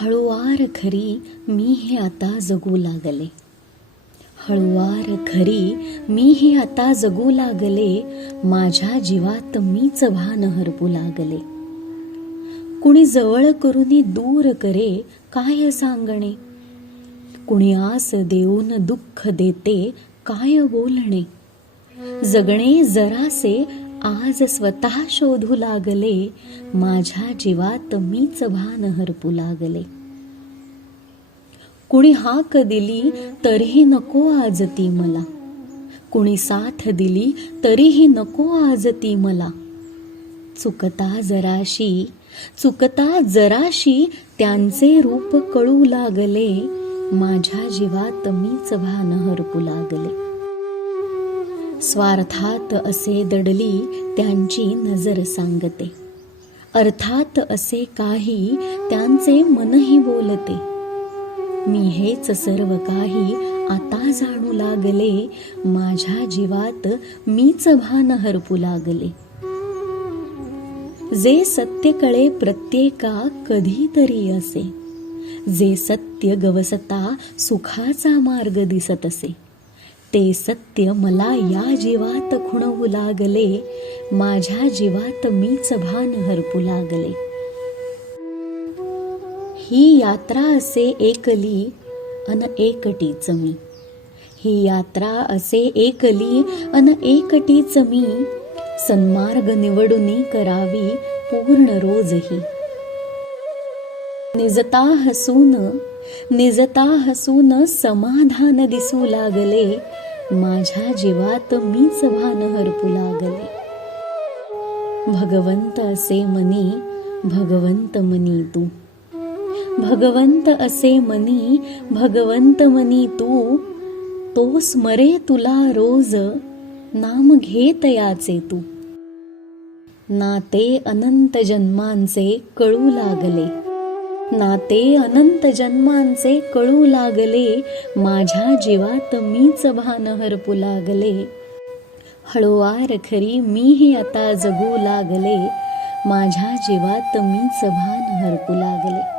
हळुवार खरी मी हे आता जगू लागले. हळुवार खरी मी हे आता जगू लागले. माझ्या जीवात मीच भान हरपू लागले. कुणी जवळ करून दूर करे काय सांगणे? कुणी आस देऊन दुःख देते काय बोलणे? जगणे जरासे आज स्वतः शोधू लागले माझ्या जीवात मीच भान हरपू लागले कुणी हाक दिली तरीही नको आज ती मला. कुणी साथ दिली तरीही नको आज ती मला. चुकता जराशी चुकता जराशी त्यांचे रूप कळू लागले माझ्या जीवात मीच भान हरपू लागले स्वार्थात असे दडली त्यांची नजर सांगते. अर्थात असे काही त्यांचे मनही बोलते. मी हेच सर्व काही आता जाणू लागले. माझ्या जीवात मीच भान हरपू लागले. जे सत्य कळे प्रत्येका कधीतरी असे. जे सत्य गवसता सुखाचा मार्ग दिसत असे. ते सत्य मला या जीवात खुणवू लागले. माझ्या जीवात मीच भान हरपू लागले. ही यात्रा असे एकली अन एकटीच मी. ही यात्रा असे एकली अन एकटीच मी. सन्मार्ग निवडून करावी पूर्ण रोजही. निजता हसून निजता हसून समाधान दिसू लागले. माझ्या जीवात मीच भान हरपू लागले. भगवंत असे मनी भगवंत मनी तू. भगवंत असे मनी भगवंत मनी तू. तो स्मरे तुला रोज नाम घेत याचे तू. नाते अनंत जन्मांचे कळू लागले. नाते अनंत जन्मांचे कळू लागले. माझ्या जीवात मीच भान हरपू लागले हळुवार खरी मीही आता जगू लागले. माझ्या जीवात मीच भान हरपू लागले